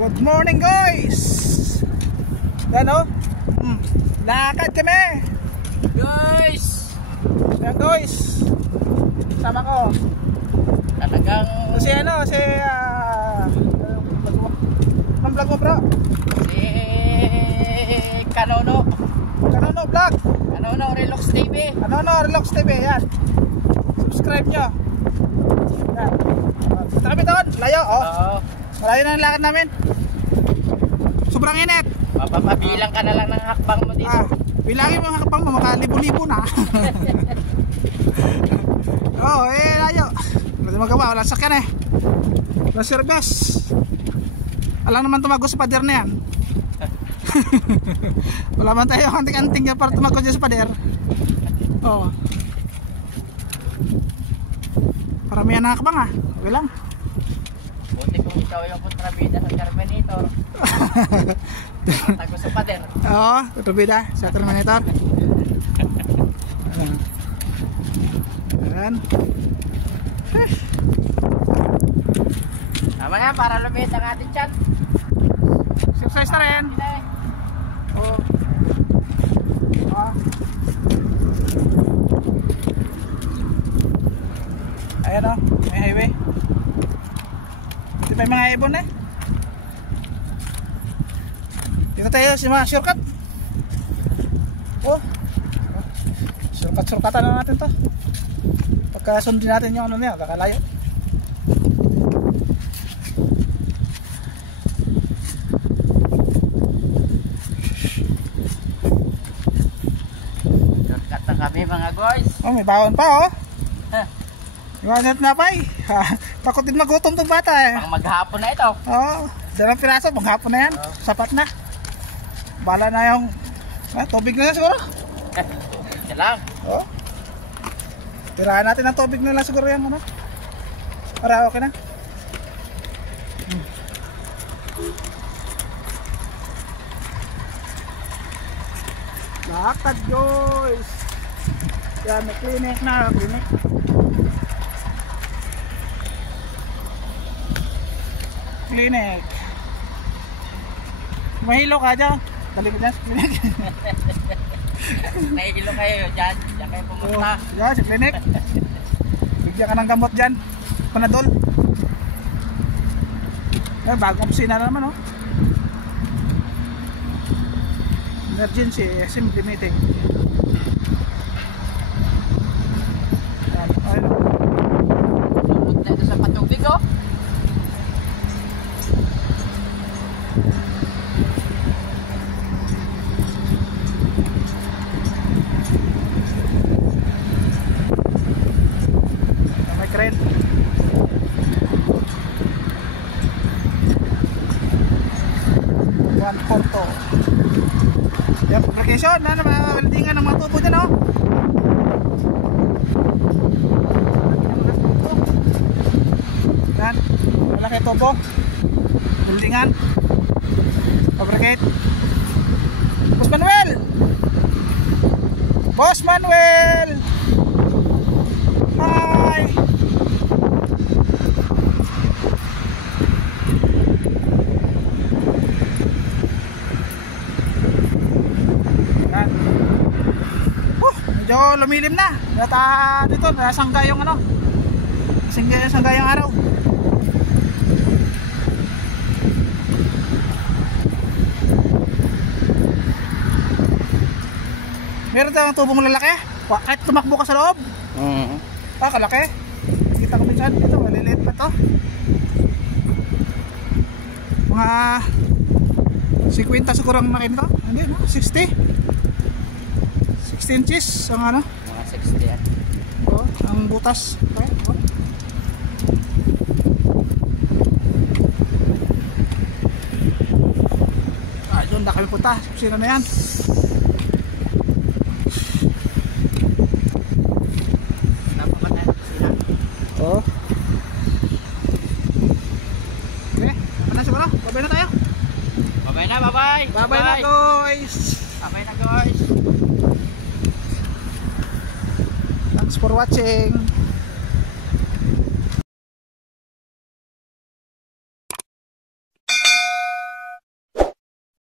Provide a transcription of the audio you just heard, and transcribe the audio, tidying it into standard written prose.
Good morning guys. Yan o. Lakad kami Guys. yan guys. Sama ko Talagang si ano, si anong vlog mo bro? si Kanono Vlog. Kanono Relax TV. Relax TV. Yan, subscribe nyo. Yan, punta kami doon. Layo oh. Oo. Malayo na ang lakad namin. Sobrang init. Mapapabilang ka na lang ng hakbang mo dito. Bilangin mo ang hakbang mo, makalibo-libo na. Oh, layo. Hindi magawa, wala sakyan eh. Wala service. Alam naman tumagos sa pader na yan. Wala man tayo anting-anting yan para tumagos dyan sa pader. Oh. Paramihan na hakbang ah. Okay lang. Buti kung ikaw yung kontrabida sa Terminator. Tagos sa pader. Oo, kontrabida sa Terminator. Ayan. Tama na, para lumit ang ating chat. Exercise na rin. Oo. Ayan o, may highway. May mga ibon eh. Dito tayo sa mga shortcut. Oh, shortcut-shortcutan na natin to. Pagka sundin natin yung ano niya, kakalayo. Shortcut na kami mga guys. Oh, may bawon pa oh. Iwanit na pa eh. Takot din magutom itong bata eh. Pang maghapon na ito. Oo, dalawang piraso, maghapon na yan. Sapat na. Bala na yung tubig na yan siguro. Yan lang. Oo. Tirahan natin ang tubig na lang siguro yan. Ano? Para okay na. Lakad guys. Yan, may clinic na. Clinic. Clinic. Mahilo ka dyan. Dali mo dyan sa clinic. Nahihilo kayo dyan. Diyan kayo pumunta. Yan, sa clinic. Bigyan ka ng gamot dyan. Panadol. Bagong kusina na naman oh. Emergency, assembly meeting. Yan, ayun. Pumunta ito sa patubig oh. May crane. Juan Porto. Yan, fabrication na mga weldingan ng mga tubo dyan oh. Yan, malaki tubo. Weldingan. Fabricate. Boss Manuel! Boss Manuel! Hi! Yan. Medyo lumilim na. Dito, nasangga yung ano. Sangga yung araw. Meron tayong tubong lalaki. Kahit tumakbo ka sa loob. Kalaki. Kita ko minsan. Ito, maliliit pa to. Mga 50 siguro ang nakin to. Hindi, no? 60. 60 inches ang ano. Mga 60 yan. Oh, ang butas. Okay, oh. Doon na kami punta. Sino na yan? Oh. Okay, ano siguro? Babay na tayo. Bye-bye na, bye-bye. Bye-bye na guys. Bye-bye na guys. Thanks for watching.